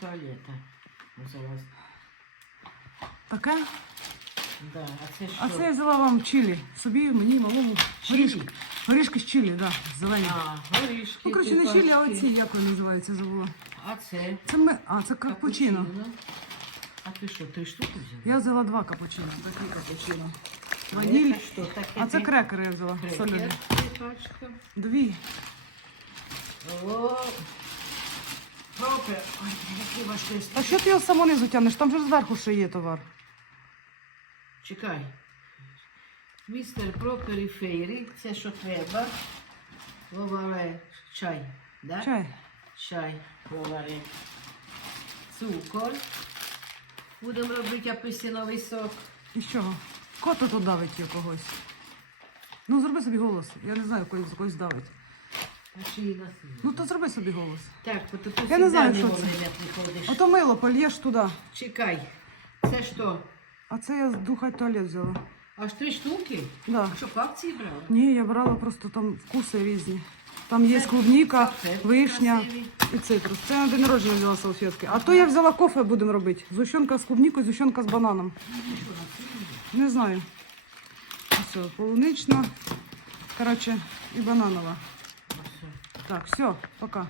туалета. Взялась. Таке? Да, а це що? А це я взяла вам чилі. Собі, мені, малому. Чилі? Горішки. Горішки з чилі, так, да, зелені. А, горішки. Ну, коротше, не чилі, а оці, як вони називаються, забула. А це? Це ми. А, це капучино. А ти що, три штуки взяла? Я взяла два капучино. Такі капучино. А Ваніль. це що, таке А це крекери я взяла. Крекер. Дві. О, Пропер. Ой, який важкий А що ти його з самого низу? Там же зверху ще є товар. Чекай. Містер Пропер і Фейрі. Це що треба. Ловаре. Чай. Да? Чай. Чай. Ловаре. Цукор. Будемо робити апельсиновий сок. І з чого? Кото тут давить є когось. Ну, зроби собі голос. Я не знаю, когось, когось давить. А чи і на Ну, то зроби собі голос. Так, бо ти Я не знаю, що це. Ото мило польєш туди. Чекай. Це що? А це я духать туалет взяла. Аж три штуки? Да. А що, по акції брали? Ні, я брала просто там вкуси різні. Там є клубніка, вишня красиві. і цитрус. Це на день народження взяла салфетки. А то я взяла кофе будемо робити. Зущенка з клубнікою, зущенка з бананом. Не знаю. Все, полунична. Коротше, і бананова. Так, все, пока.